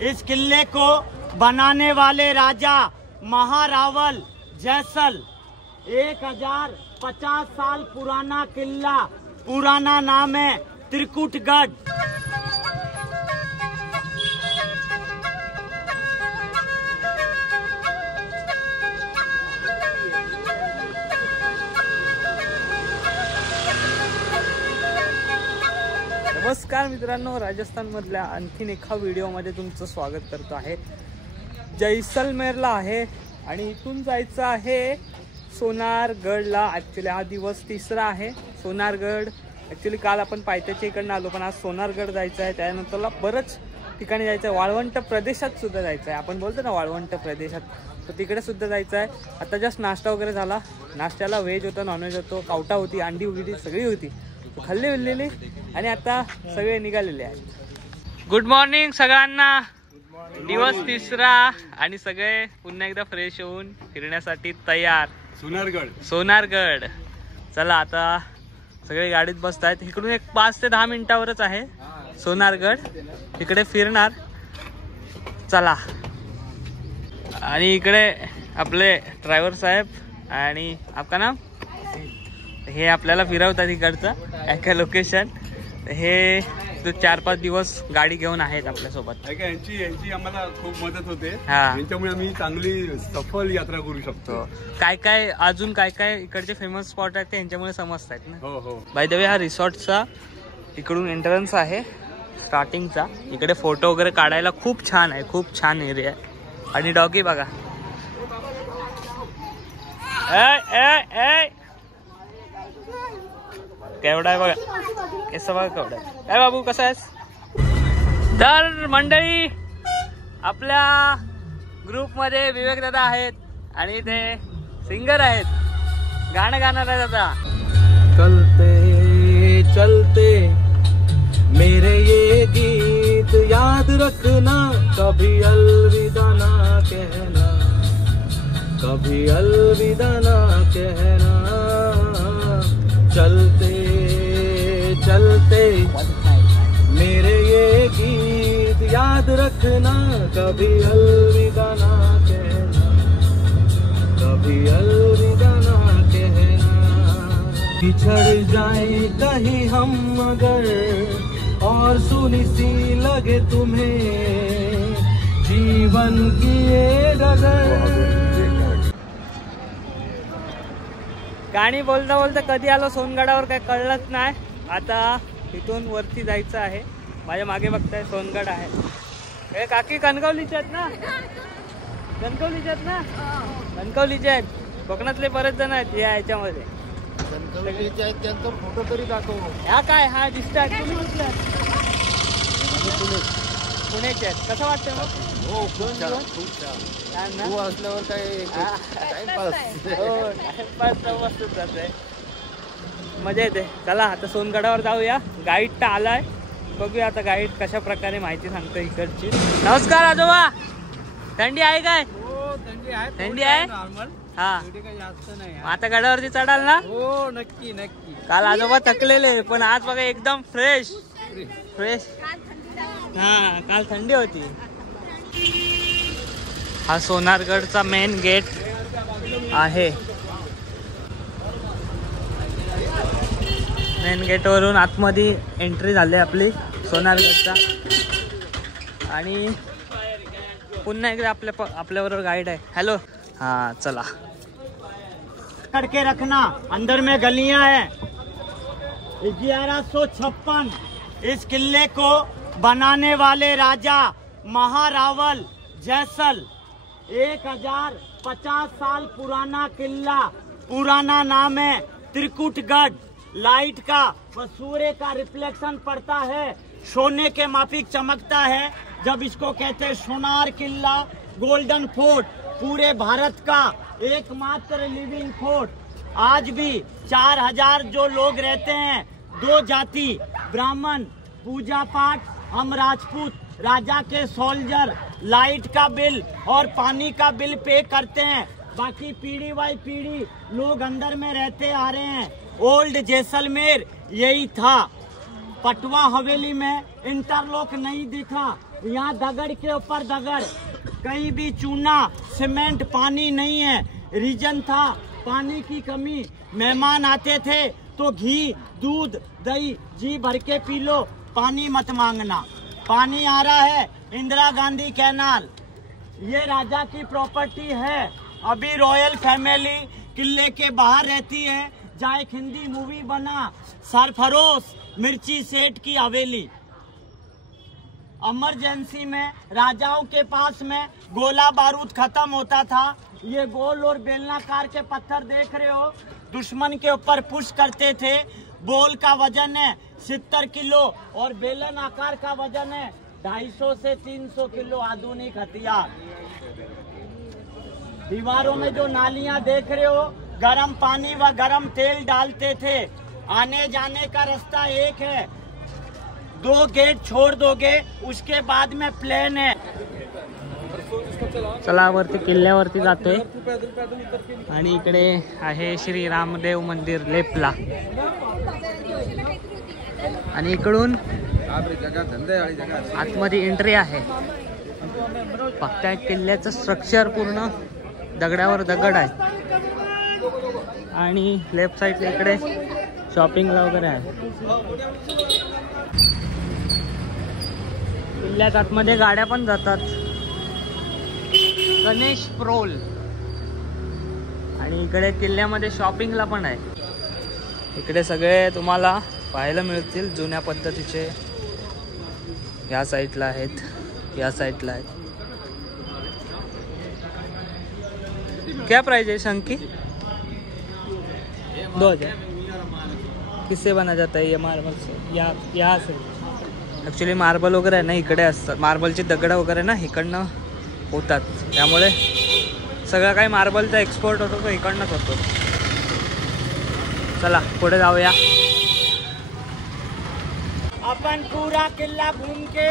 इस किले को बनाने वाले राजा महारावल जैसल 1050 साल पुराना किला, पुराना नाम है त्रिकुटगढ़। नमस्कार मित्रांनो, राजस्थान मधल्या आणखीन एका व्हिडिओमध्ये तुमचं स्वागत करतो आहे। जैसलमेरला आहे आणि इथून जायचं आहे सोनारगडला। ॲक्च्युली हा दिवस तिसरा आहे। सोनारगड ॲक्च्युली काल आपण पायथ्याच्या इकडनं आलो, पण आज सोनारगड जायचं आहे। त्यानंतरला बरंच ठिकाणी जायचं आहे। वाळवंट प्रदेशात सुद्धा जायचं आहे। आपण बोलतो ना वाळवंट प्रदेशात, तर तिकडे सुद्धा जायचं आहे। आता जस्ट नाश्ता वगैरे झाला। नाश्त्याला व्हेज होतं, नॉनव्हेज होतं, कावटा होती, अंडी वगैरे सगळी होती, खाल्ली विल्लेली आणि आता सगळे निघालेले आहेत। गुड मॉर्निंग सगळ्यांना। दिवस तिसरा आणि सगळे पुन्हा एकदा फ्रेश होऊन फिरण्यासाठी तयार। सोनारगड चला, आता सगळे गाडीत बसतायत। इकडून एक 5 ते 10 मिनिटावरच आहे सोनारगड, तिकडे फिरणार। चला, आणि इकडे आपले ड्रायव्हर साहेब आणि आपका नाम, हे आपल्याला फिरवतात इकडचं एका लोकेशन। हे 4-5 दिवस गाडी घेऊन आहेत आपल्यासोबत। यांची आम्हाला खूप मदत होते, यांच्यामुळे आम्ही चांगली सफल यात्रा करू शकतो। काय अजून काय इकडचे फेमस स्पॉट आहेत ते यांच्यामुळे समजतात ना। हो। बाय द वे, हा रिसॉर्टचा इकडून एंट्रन्स आहे स्टार्टिंगचा। इकडे फोटो वगैरे काढायला खूप छान आहे, खूप छान एरिया आहे। आणि डॉगी बघा, केवढा आहे बघा, कसं बघा केवढा आहे। काय बाबू, कसं आहेस? तर मंडळी, आपल्या ग्रुपमध्ये विवेक दादा आहेत आणि ते सिंगर आहेत, गाणं गाणार आहेत आता। चलते चलते मेरे ये गीत याद रखना, कभी अलविदा ना कहना, कभी अलविदा ना कहना। चलते चलते मेरे ये गीत याद रखना, कभी अलविदा ना कहना, कभी अलविदा ना कहना। बिछड़ जाए कहीं हम मगर और सुनी सी लगे तुम्हें जीवन की ये डगर। गाणी बोलता बोलता कधी आलो सोनगडावर काय कळलंच नाही। आता इथून वरती जायचं आहे। माझ्या मागे बघताय सोनगड आहे। हे काकी कणकवलीचे आहेत ना? कणकवलीचे आहेत ना? कणकवलीचे आहेत। कोकणातले बरेच जण आहेत या ह्याच्यामध्ये। कणकवलीचे आहेत, त्यांचा फोटो तरी दाखव। हा काय, हा दिसतात तुम्ही कुठले? पुण्याचे आहेत। कसं वाटतं मग? हो, खूप छान तू असल्यावर काय टाइमपास मस्त जात आहे, मजा येते। चला, आता सोनगडावर जाऊया। गाईड तर आलाय, बघूया आता गाईड कशा प्रकारे माहिती सांगतो इकडची। नमस्कार आजोबा, थंडी आहे काय? हो, थंडी आहे, थंडी आहे नॉर्मल। हा, काही जास्त नाही। आता गडावरती चढाल ना? हो, नक्की नक्की। काल आजोबा थकलेले, पण आज बघा एकदम फ्रेश। हा, काल थंडी होती। हा सोनारगडचा मेन गेट आहे। मेन गेटवरून आतमध्ये एंट्री झाली आपली सोनारगडचा। आणि पुन्हा एकदा आपल्याबरोबर गाईड आहे। हॅलो, हा चला। करके रखना, अंदर में गलियां हैं। 1156 इस किले को बनाने वाले राजा महारावल जैसल 1050 साल पुराना किला, पुराना नाम है त्रिकुटगढ़। लाइट का व सूर्य का रिफ्लेक्शन पड़ता है, सोने के माफिक चमकता है। जब इसको कहते हैं सोनार किला, गोल्डन फोर्ट, पूरे भारत का एकमात्र लिविंग फोर्ट। आज भी 4000 जो लोग रहते हैं, 2 जाति ब्राह्मण, पूजा पाठ, हम राजपूत, राजा के सोल्जर लाइट का बिल और पानी का बिल पे करते हैं। बाकी पीढ़ी बाई पीढ़ी लोग अंदर में रहते आ रहे हैं। ओल्ड जैसलमेर यही था। पटवा हवेली में इंटरलॉक नहीं दिखा, यहाँ दगड़ के ऊपर दगड़, कहीं भी चूना सीमेंट पानी नहीं है। रीजन था पानी की कमी। मेहमान आते थे तो घी दूध दही जी भर के पी लो, पानी मत मांगना। पानी आ रहा है इंदिरा गांधी कैनाल, ये राजा की प्रॉपर्टी है। अभी रॉयल फैमिली किले के बाहर रहती है। जहाँ एक हिंदी मूवी बना सरफरोश मिर्ची सेठ की हवेली। इमरजेंसी में राजाओं के पास में गोला बारूद खत्म होता था। ये गोल और बेलनाकार के पत्थर देख रहे हो, दुश्मन के ऊपर पुश करते थे। बोल का वजन है 70 किलो और बेलन आकार का वजन है 250 से 300 किलो। आधुनिक हथियार। दीवारों में जो नालियां देख रहे हो, गर्म पानी व गर्म तेल डालते थे। आने जाने का रास्ता एक है, 2 गेट छोड़ दोगे उसके बाद में प्लेन है। चला वरती किल्ल्यावरती जातोय आणि इकडे आहे श्री रामदेव मंदिर लेपला आणि इकडून आतमध्ये एंट्री आहे। बघताय किल्ल्याचं स्ट्रक्चर पूर्ण दगडावर दगड आहे आणि लेफ्ट साइडला इकडे शॉपिंगला वगैरे आहे। किल्ल्यात आतमध्ये गाड्या पण जातात। गणेश प्रोल आणि इकडे किल्ल्यामध्ये शॉपिंगला पण आहे। इकडे सगळे तुम्हाला पाहायला मिळतील जुन्या पद्धतीचे। या साईडला आहेत, या साईडला आहेत। क्या प्राइस है शंकी? 2000। किससे बना जाता है ये? मार्बल से या यहाँ से? ॲक्च्युली मार्बल वगैरे आहे ना इकडे असतात, मार्बलची दगड वगैरे ना इकडनं होतात, त्यामुळे सगळं काही मार्बलचा एक्सपोर्ट होतो तो इकडनंच होतो। चला पुढे जाऊया। अपन पूरा किला घूम के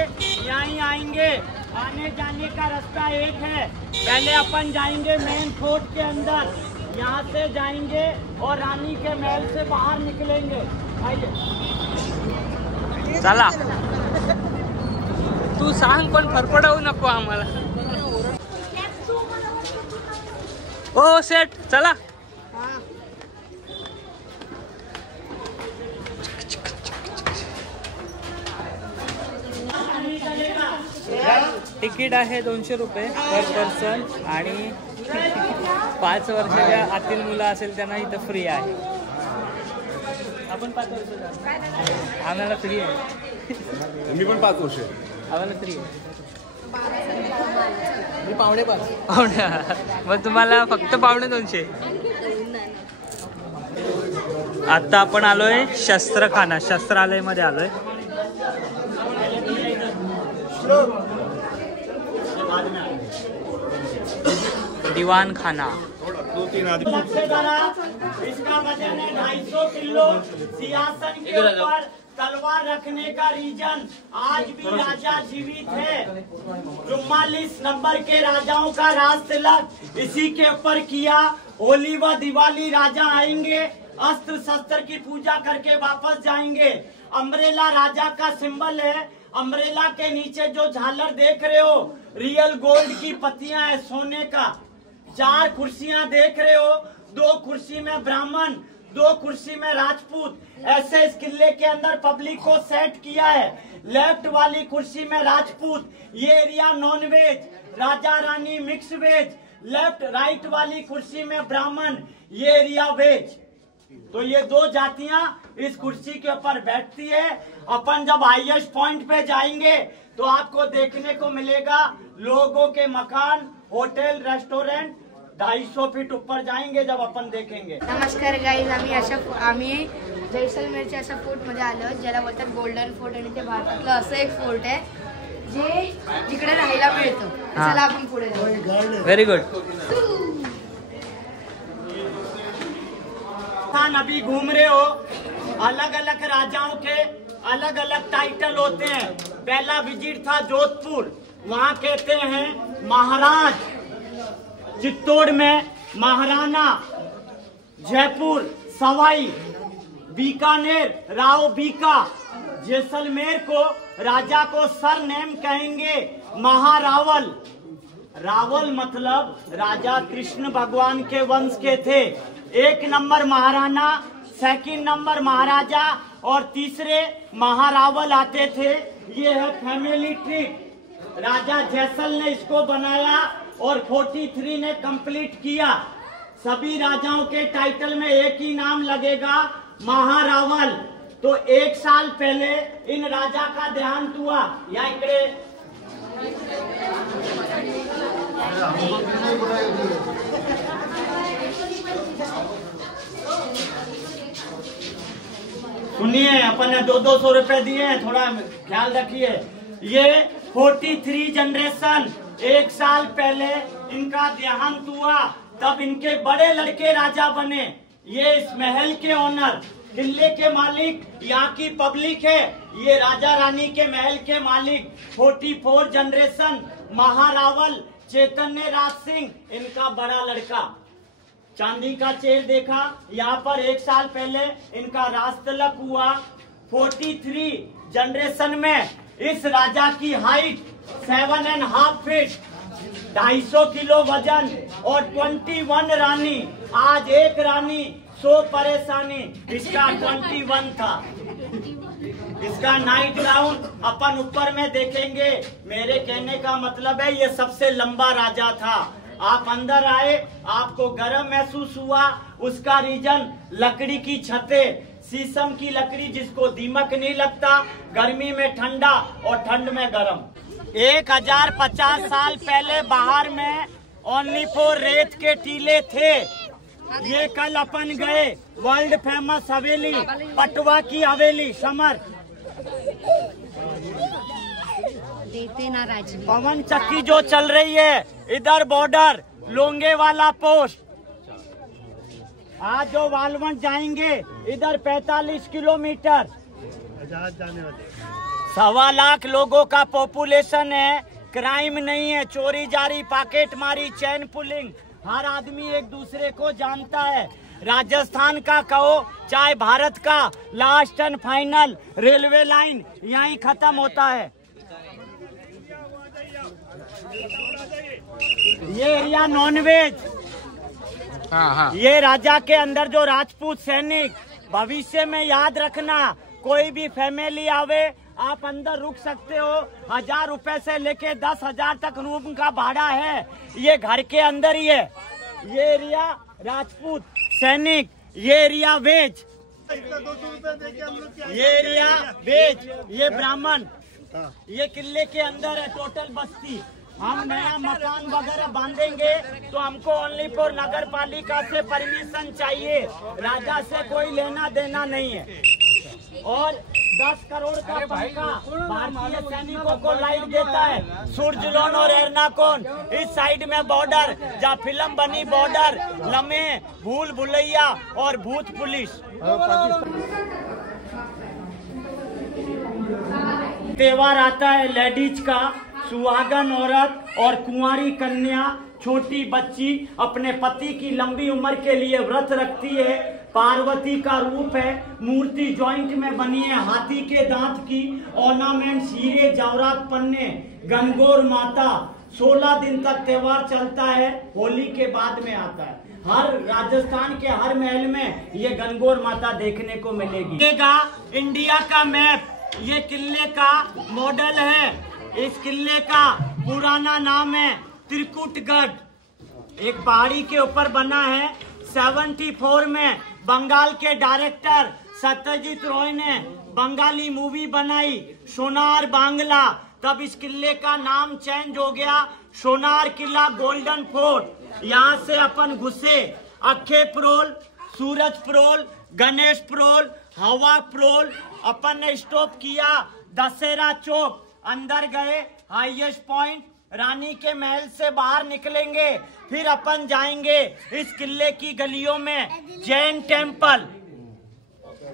यहीं आएंगे। आने जाने का रास्ता एक है। पहले अपन जाएंगे मेन फोर्ट के अंदर, यहाँ से जाएंगे और रानी के महल से बाहर निकलेंगे। आइए चला। तू सांग पण फरफडावू नको आम्हाला। ओ सेट चला। तिकीट आहे 200 रुपये पर पर्सन आणि 5 वर्षाच्या आतील मुलं असेल त्यांना इथं फ्री आहे। आपण 5 वर्ष आम्हाला फ्री आहे। मी पण 5 वर्ष आम्हाला फ्री आहे। मी पावणे 5। मग तुम्हाला फक्त पावणे 200। आता आपण आलोय शस्त्रखाना, शस्त्रालय मध्ये आलोय। दीवान खाना। इसका वजन है 250 किलो। सिंहासन के ऊपर तलवार रखने का रीजन आज भी राजा जीवित है। 44 नंबर के राजाओं का राज तिलक इसी के ऊपर किया। होली व दिवाली राजा आएंगे, अस्त्र शस्त्र की पूजा करके वापस जाएंगे। अम्ब्रेला राजा का सिंबल है। अम्ब्रेला के नीचे जो झालर देख रहे हो रियल गोल्ड की पत्तियां है, सोने का। 4 कुर्सियां देख रहे हो, 2 कुर्सी में ब्राह्मण, 2 कुर्सी में राजपूत। ऐसे इस किले के अंदर पब्लिक को सेट किया है। लेफ्ट वाली कुर्सी में राजपूत, ये area non veg, Raja Rani mix veg. Left right वाली कुर्सी में ब्राह्मण, ये एरिया वेज। तो ये 2 जातियां इस कुर्सी के ऊपर बैठती है। अपन जब हाईएस्ट पॉइंट पे जाएंगे तो आपको देखने को मिलेगा लोगों के मकान, होटल, रेस्टोरेंट। 250 फीट ऊपर जाएंगे जब अपन देखेंगे। नमस्कार गाईज, आम्ही जैसलमेरच्या अशा फोर्ट मध्ये आलो ज्याला बोलतात गोल्डन फोर्ट आणि ते भारतातलं असं एक फोर्ट आहे जे जिकडे राहायला मिळतं। चला आपण पुढे जाऊ। Very good. अभी घूम रहे हो, अलग अलग राजाओं के अलग अलग टाइटल होते हैं। पहला विजिट था जोधपुर, वहाँ कहते हैं महाराज। चित्तौड़ में महाराणा, जयपुर सवाई, बीकानेर राव बीका, जैसलमेर को राजा को सर नेम कहेंगे महारावल। रावल मतलब राजा कृष्ण भगवान के वंश के थे। 1 नंबर महाराणा, 2 नंबर महाराजा और तीसरे महारावल आते थे। ये है फैमिली ट्री। राजा जैसल ने इसको बनाया और 43 ने कंप्लीट किया। सभी राजाओं के टाइटल में एक ही नाम लगेगा, महारावल। तो 1 साल पहले इन राजा का देहांत हुआ। या इकडे सुनिए, अपन ने 200 रुपए दिए हैं, थोड़ा ख्याल रखिए। ये 43 जनरेशन 1 साल पहले इनका देहांत हुआ, तब इनके बड़े लड़के राजा बने। ये इस महल के ओनर, किले के मालिक यहाँ की पब्लिक है। ये राजा रानी के महल के मालिक 44 जनरेशन महारावल चैतन्य राज सिंह, इनका बड़ा लड़का। चांदी का चेर देखा, यहाँ पर 1 साल पहले इनका राज तिलक हुआ। 43 जनरेशन में इस राजा की हाइट 7.5 फीट, 250 किलो वजन और 21 रानी। आज एक रानी 100 परेशानी, इसका 21 था। इसका नाइट गाउन अपन ऊपर में देखेंगे। मेरे कहने का मतलब है ये सबसे लंबा राजा था। आप अंदर आए, आपको गर्म महसूस हुआ, उसका रीजन लकड़ी की छतें, शीशम की लकड़ी जिसको दीमक नहीं लगता, गर्मी में ठंडा और ठंड में गर्म। 1050 साल पहले बाहर में ओनली फॉर रेत के टीले थे। ये कल अपन गए वर्ल्ड फेमस हवेली, पटवा की हवेली समर। देते ना राजी। पवन चक्की जो चल रही है, इधर बॉर्डर लोंगे वाला पोस्ट। आज जो वालवंट जाएंगे इधर 45 किलोमीटर। 1.25 लाख लोगों का पॉपुलेशन है। क्राइम नहीं है, चोरी जारी, पॉकेट मारी, चैन पुलिंग, हर आदमी एक दूसरे को जानता है। राजस्थान का कहो चाहे भारत का, last and final railway line यहीं खत्म होता है। ये एरिया नॉनवेज। ये राजा के अंदर जो राजपूत सैनिक, भविष्य में याद रखना, कोई भी फैमिली आवे आप अंदर रुक सकते हो। 1000 रुपए से लेके 10,000 तक रूम का भाड़ा है। ये घर के अंदर ही है। ये एरिया राजपूत सैनिक, ये एरिया वेज, ये एरिया वेज, ये ब्राह्मण। ये किले के अंदर है टोटल बस्ती। हम नया मकान वगैरह बांधेंगे तो हमको ओनली फॉर नगर पालिका से परमिशन चाहिए। राजा से कोई लेना देना नहीं है। और 10 करोड़ का पंखा भारतीय सैनिकों को लाइट देता है। सूर्य लोन और एर्नाकोन, इस साइड में बॉर्डर जहाँ फिल्म बनी, बॉर्डर लम्हे, भूल भुलैया और भूत पुलिस। त्योहार आता है लेडीज का। सुहागन औरत और कुंवारी कन्या, छोटी बच्ची अपने पति की लंबी उम्र के लिए व्रत रखती है। पार्वती का रूप है। मूर्ति जॉइंट में बनी है, हाथी के दांत की। ऑर्नामेंट्स हीरे जवाहरात पन्ने, गणगौर माता। 16 दिन तक त्योहार चलता है, होली के बाद में आता है। हर राजस्थान के हर महल में ये गणगौर माता देखने को मिलेगी। इंडिया का मैप ये किले का मॉडल है। इस किले का पुराना नाम है त्रिकुटगढ़। एक पहाड़ी के ऊपर बना है। 74 में बंगाल के डायरेक्टर सत्यजीत रॉय ने बंगाली मूवी बनाई सोनार बांग्ला। तब इस किले का नाम चेंज हो गया, सोनार किला गोल्डन फोर्ट। यहाँ से अपन घुसे अखे प्रोल, सूरज प्रोल, गणेश प्रोल, हवा प्रोल। अपन ने स्टॉप किया दशहरा चौक, अंदर गए हाईएस्ट पॉइंट, रानी के महल से बाहर निकलेंगे, फिर अपन जाएंगे इस किले की गलियों में जैन टेम्पल।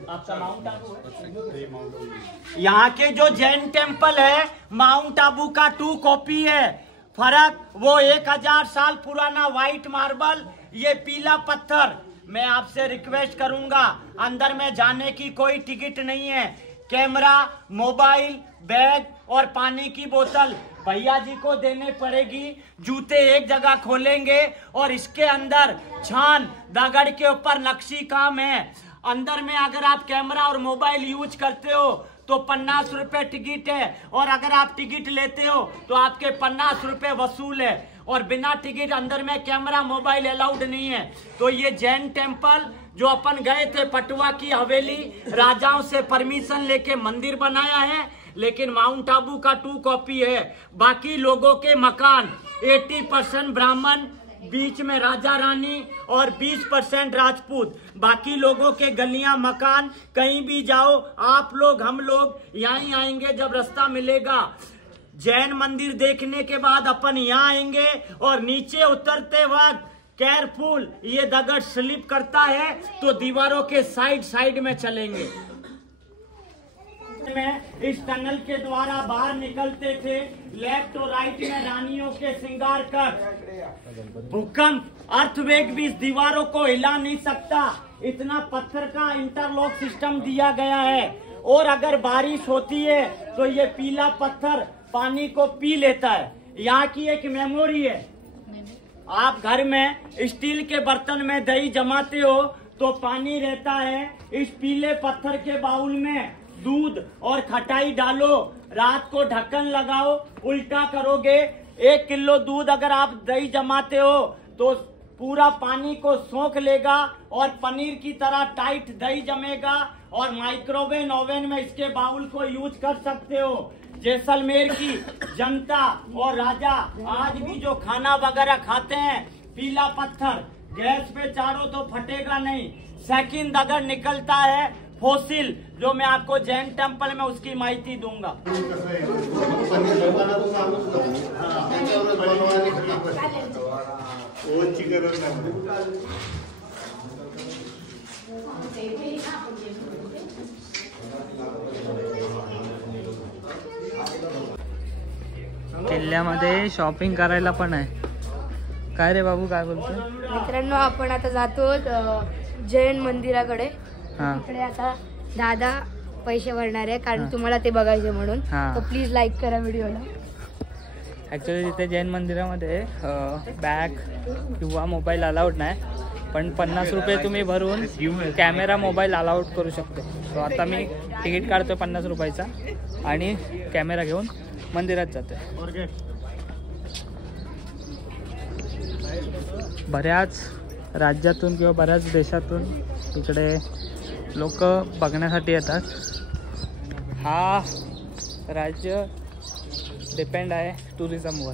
आपका माउंट आबू है। यहाँ के जो जैन टेम्पल है माउंट आबू का 2 कॉपी है। फर्क वो 1000 साल पुराना व्हाइट मार्बल, ये पीला पत्थर। मैं आपसे रिक्वेस्ट करूंगा, अंदर में जाने की कोई टिकट नहीं है। कैमरा, मोबाइल, बैग और पानी की बोतल भैया जी को देने पड़ेगी। जूते एक जगह खोलेंगे और इसके अंदर छान दगड़ के ऊपर नक्शी काम है। अंदर में अगर आप कैमरा और मोबाइल यूज करते हो तो 50 रुपए टिकट है, और अगर आप टिकट लेते हो तो आपके 50 रुपए वसूल है, और बिना टिकट अंदर में कैमरा मोबाइल अलाउड नहीं है। तो ये जैन टेम्पल जो अपन गए थे पटवा की हवेली, राजाओं से परमिशन लेके मंदिर बनाया है, लेकिन माउंट आबू का 2 कॉपी है। बाकी लोगों के मकान 80% ब्राह्मण, बीच में राजा रानी और 20% राजपूत। बाकी लोगों के गलियां मकान, कहीं भी जाओ आप लोग हम लोग यहीं आएंगे जब रास्ता मिलेगा। जैन मंदिर देखने के बाद अपन यहाँ आएंगे, और नीचे उतरते वक्त केयरफुल, ये दगड़ स्लिप करता है तो दीवारों के साइड में चलेंगे। में इस टनल के द्वारा बाहर निकलते थे। लेफ्ट और राइट में रानियों के श्रृंगार कर। भूकंप, अर्थवेग भी इस दीवारों को हिला नहीं सकता, इतना पत्थर का इंटरलॉक सिस्टम दिया गया है। और अगर बारिश होती है तो ये पीला पत्थर पानी को पी लेता है। यहाँ की एक मेमोरी है, आप घर में स्टील के बर्तन में दही जमाते हो तो पानी रहता है, इस पीले पत्थर के बाउल में दूध और खटाई डालो, रात को ढक्कन लगाओ, उल्टा करोगे 1 किलो दूध अगर आप दही जमाते हो तो पूरा पानी को सोख लेगा और पनीर की तरह टाइट दही जमेगा, और माइक्रोवेव ओवन में इसके बाउल को यूज कर सकते हो। जैसलमेर की जनता और राजा आज भी जो खाना वगैरह खाते हैं, पीला पत्थर गैस पे चारो तो फटेगा नहीं। सेकंड दगड़ निकलता है फोसिल, जो मैं आपको जैन टेम्पल में उसकी माहिती दूंगा। किल्ल्यामध्ये शॉपिंग करायला पण आहे। काय रे बाबू, काय बोलतोय? मित्रांनो, आपण आता जातो जैन मंदिराकडे। इकडे आता दादा पैसे भरणार आहे, कारण तुम्हाला ते बघायचे म्हणून, तर प्लीज लाईक करा व्हिडिओला। ॲक्च्युली तिथे जैन मंदिरामध्ये बॅग किंवा मोबाईल अलाउड नाही, पण 50 रुपये तुम्ही भरून कॅमेरा मोबाईल अलाउड करू शकतो। सो आता मी तिकीट काढतोय 50 रुपयाचा आणि कॅमेरा घेऊन मंदिरात जातोय। बऱ्याच राज्यातून किंवा बऱ्याच देशातून इकडे लोक बघण्यासाठी येतात। हा राज्य डिपेंड आहे टुरिझमवर,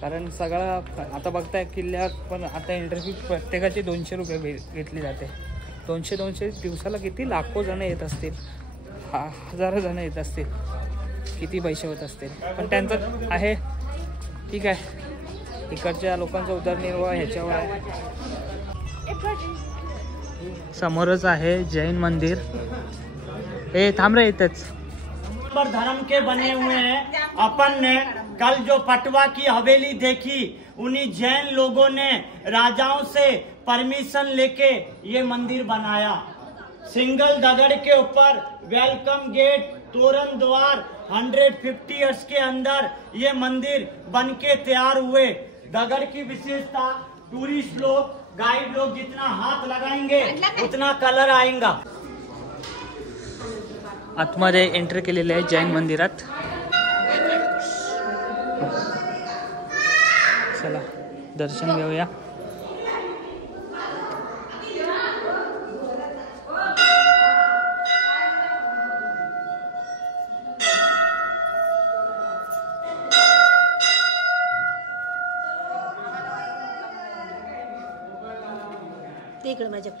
कारण सगळं आता बघताय किल्ल्यात पण आता एंट्री प्रत्येकाची 200 रुपये घेतली जाते। 200 दिवसाला किती लाखो जण येत असतील, हजारो जण येत असतील, किती पैसे होत असतील, पण त्यांचं आहे ठीक आहे। इकडच्या लोकांचा उदरनिर्वाह ह्याच्यावर आहे। समोरच आहे जैन मंदिर। ए थांब रे, इथेच धर्म के बने हुए हैं। अपन ने कल जो पटवा की हवेली देखी, उन्हीं जैन लोगों ने राजाओं से परमिशन लेके ये मंदिर बनाया। सिंगल दगड़ के ऊपर वेलकम गेट, तोरण द्वार, 150 इयर्स के अंदर ये मंदिर बन के तैयार हुए। दगड़ की विशेषता, टूरिस्ट लोग, गाइड लोग जितना हाथ लगाएंगे उतना कलर आएगा। आतमध्ये एंट्री केलेली आहे जैन मंदिरात। चला दर्शन घेऊया। इकडे माझ्या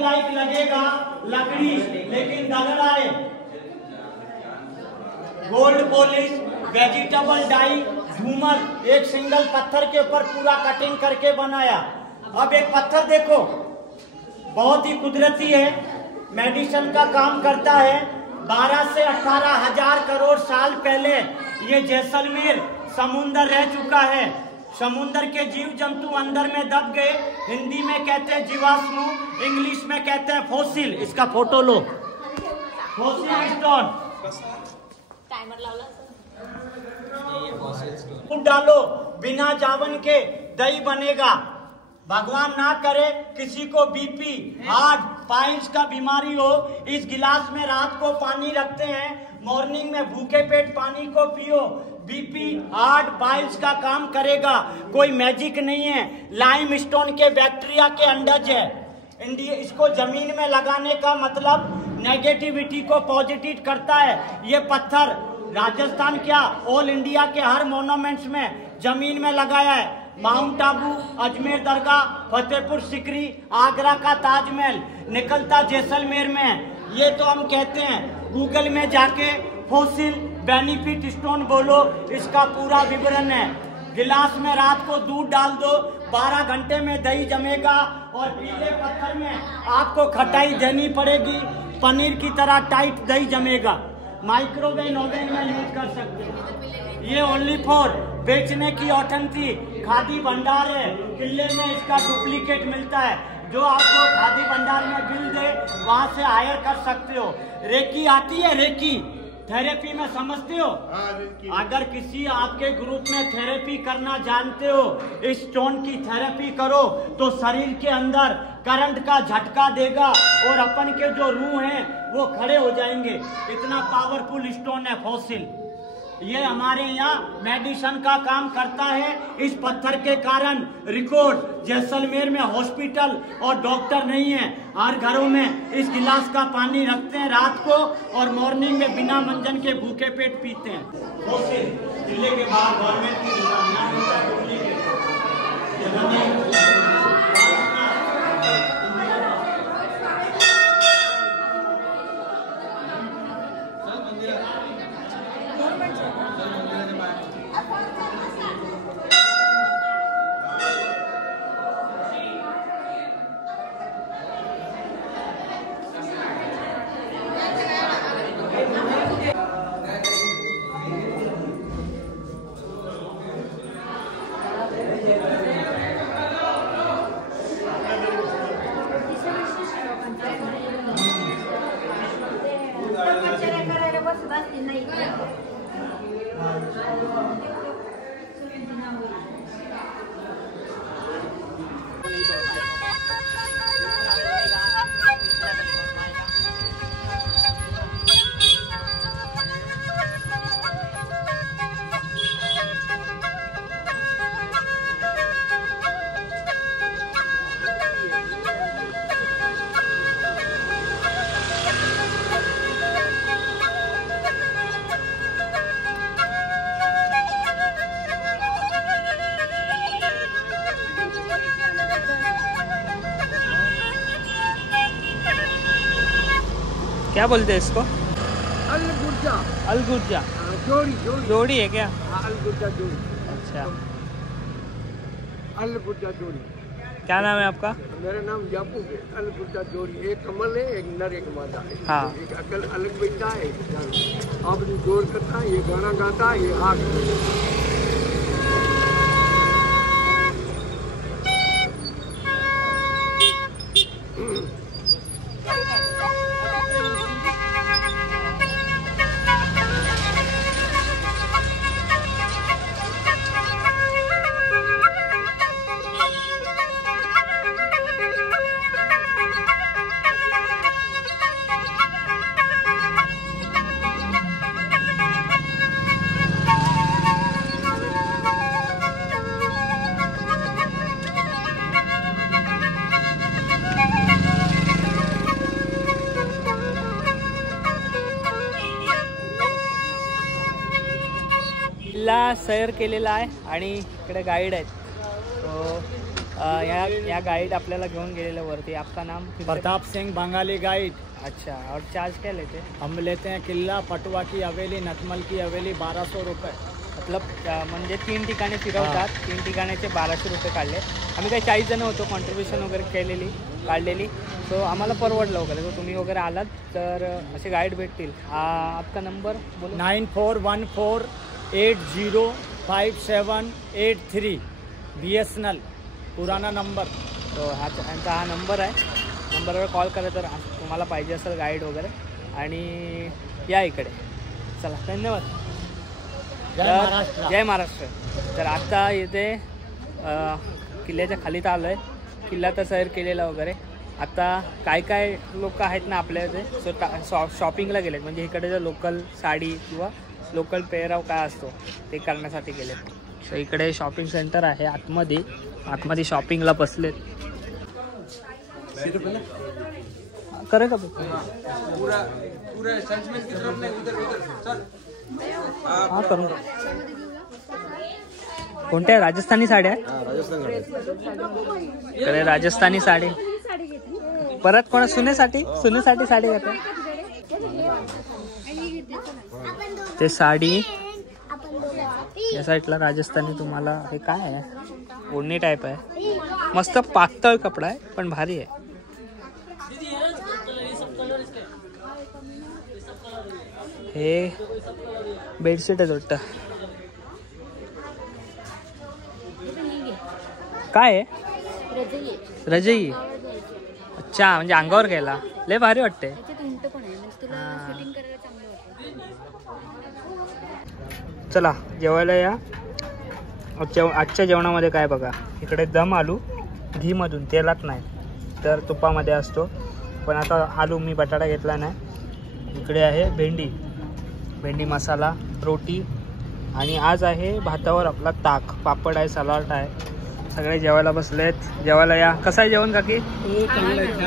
लाइट लगेगा लकड़ी, लेकिन दगड़ आए, गोल्ड पॉलिश, वेजिटेबल डाई, झूमर एक सिंगल पत्थर के ऊपर पूरा कटिंग करके बनाया। अब एक पत्थर देखो, बहुत ही कुदरती है, मेडिसिन का काम करता है। 12 से 18 हजार करोड़ साल पहले ये जैसलमेर समुंदर रह चुका है। समुंदर के जीव जंतु अंदर में दब गए। हिंदी में कहते हैं जीवाश्म, इंग्लिश में कहते हैं फॉसिल। इसका फोटो लो, फॉसिल स्टोन। डालो, बिना जावन के दही बनेगा। भगवान ना करे किसी को बीपी, हार्ट, पाइल्स का बीमारी हो। इस गिलास में रात को पानी रखते हैं, मॉर्निंग में भूखे पेट पानी को पियो। बीपी, हार्ट, पाइल्स का काम करेगा। कोई मैजिक नहीं है। लाइम स्टोन के बैक्टीरिया के अंडज है। इसको जमीन में लगाने का मतलब नेगेटिविटी को पॉजिटिव करता है। ये पत्थर राजस्थान क्या, ऑल इंडिया के हर मोन्यूमेंट्स में जमीन में लगाया है। माउंट आबू, अजमेर दरगाह, फतेहपुर सिकरी, आगरा का ताजमहल निकलता जैसलमेर में। ये तो हम कहते हैं, गूगल में जाके फॉसिल बेनिफिट स्टोन बोलो, इसका पूरा विवरण है। गिलास में रात को दूध डाल दो, 12 घंटे में दही जमेगा। और पीले पत्थर में आपको खटाई देनी पड़ेगी, पनीर की तरह टाइट दही जमेगा। माइक्रोवेव ओवन में यूज कर सकते हो। ये ओनली फॉर बेचने की ऑथेंटिक खादी भंडार है। किले में इसका डुप्लीकेट मिलता है। जो आपको खादी भंडार में बिल दे वहां से हायर कर सकते हो। रेकी आती है, रेकी थेरेपी में समझते हो? अगर किसी आपके ग्रुप में थेरेपी करना जानते हो, इस स्टोन की थेरेपी करो तो शरीर के अंदर करंट का झटका देगा और अपन के जो रूह हैं वो खड़े हो जाएंगे। इतना पावरफुल स्टोन है फॉसिल। ये हमारे यहाँ मेडिसिन का काम करता है। इस पत्थर के कारण रिकॉर्ड जैसलमेर में हॉस्पिटल और डॉक्टर नहीं है। हर घरों में इस गिलास का पानी रखते हैं रात को और मॉर्निंग में बिना मंजन के भूखे पेट पीते हैं। जिले के बाहर गवर्नमेंट की क्या बोलते हैं इसको? अलगुर्जा। अलगुर्जा जोड़ी जोड़ी है क्या? अलगुर्जा जोड़ी। अच्छा, अलगुर्जा जोड़ी। क्या नाम है आपका? मेरा नाम याकूब है। अलगुर्जा जोड़ी, एक कमल है, एक नर, एक मादा है। हाँ। एक अकल अलग बैठा है, अपनी जोड़ करता है, ये गाना गाता है, ये आग। ला सैर केलेला आहे आणि इकडे गाईड आहेत. तो या गाइड आपल्याला घेऊन गेलेले वरती. आपका नाम? प्रताप सिंह, बंगाली गाइड. अच्छा, और चार्ज क्या लेते? हम लेते हैं किला, पटवा की हवेली, नटमल की हवेली 1200 रुपये. मतलब म्हणजे 3 ठिकाणी फिरवतात. 3 ठिकाणाचे 1200 रुपये काढले. आम्ही काही 40 जण होतो, कॉन्ट्रीब्युशन वगैरे काढलेली. तो आम्हाला परवडलं वगैरे. तो तुम्ही वगैरे आलात तर असे गाईड भेटतील. आपका नंबर बोलो. 941480 5783 BSNL पुराना नंबर। तो यांचा हा नंबर आहे, नंबरवर कॉल करा तर तुम्हाला पाहिजे असेल गाईड वगैरे, आणि या इकडे। चला धन्यवाद, जय महाराष्ट्र। तर आता इथे किल्ल्याच्या खाली तर आलो आहे, किल्ला तर सैर केलेला वगैरे। आता काय काय लोक आहेत ना आपल्या इथे शॉपिंगला गेलेत, म्हणजे इकडे जे लोकल साडी किंवा लोकल पेहराव काय असतो ते करण्यासाठी गेलेत। तर इकडे शॉपिंग सेंटर आहे, आतमध्ये शॉपिंगला बसलेत। करे का हाँ करूँ। कोणत्या राजस्थानी साड्या? इकडे राजस्थानी साडी, परत कोणा सुनेसाठी साडी घेते ते साडी। या साईडला राजस्थानी तुम्हाला हे काय आहे, ओढणी टाईप आहे, मस्त पातळ कपडा आहे पण भारी आहे। हे बेडशीट आहे वाटतं, काय आहे? रजई। अच्छा, म्हणजे अंगावर घ्यायला लय भारी वाटते। चला जेवायला या। आजच्या जेवणामध्ये काय बघा, इकडे दम आलू घी मधून, तेलात नाही तर तुपामध्ये असतो, पण आता आलू मी बटाटा घेतला नाही। इकडे आहे भेंडी मसाला, रोटी, आणि आज आहे भातावर आपला ताक, पापड आहे, सलाड आहे। सगळे जेवायला बसलेत, जेवायला या। कसं आहे जेवण काकी?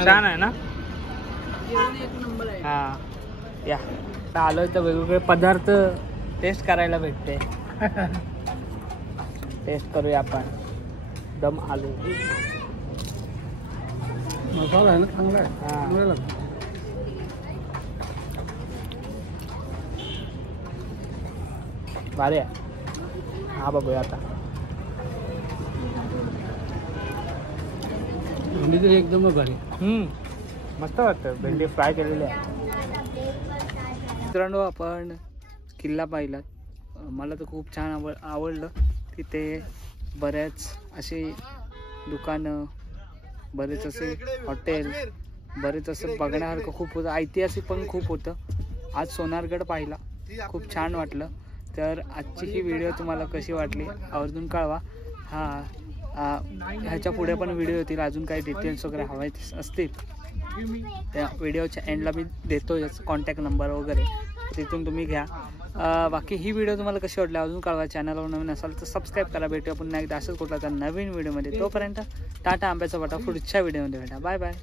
छान आहे ना? हां या, आलोय तर वेगवेगळे पदार्थ टेस्ट करायला भेटते। टेस्ट करूया आपण। दम आलू मसाला आहे ना, चांगला आहे। हां भारी आहे। हा बघूया आता, भेंडी तर एकदम भारी। मस्त वाटतं, भेंडी फ्राय केलेली आहे। मित्रांनो आपण किल्ला पाहिलात, मला तर खूप छान आवडलं। तिथे बऱ्याच असे दुकानं, बरेच असे हॉटेल, बरेच असं बघण्यासारखं खूप होतं, ऐतिहासिक पण खूप होतं। आज सोनारगड पाहिला, खूप छान वाटलं। तर आजची ही व्हिडिओ तुम्हाला कशी वाटली आवर्जून कळवा। ह्याच्या पुढे पण व्हिडिओ येतील, अजून काही डिटेल्स वगैरे हवे असतील त्या व्हिडिओच्या एंडला मी देतो याचा कॉन्टॅक्ट नंबर वगैरे, तिथून तुम्ही घ्या। बाकी ही व्हिडिओ तुम्हाला कशी वाटली अजून कळवा। चॅनलवर नवीन असाल तर सबस्क्राईब करा। भेटूया पुन्हा एकदा असंच कुठला तर नवीन व्हिडिओमध्ये। तोपर्यंत टाटा, आंब्याचा वाटा, पुढच्या व्हिडिओमध्ये भेटा। Bye bye.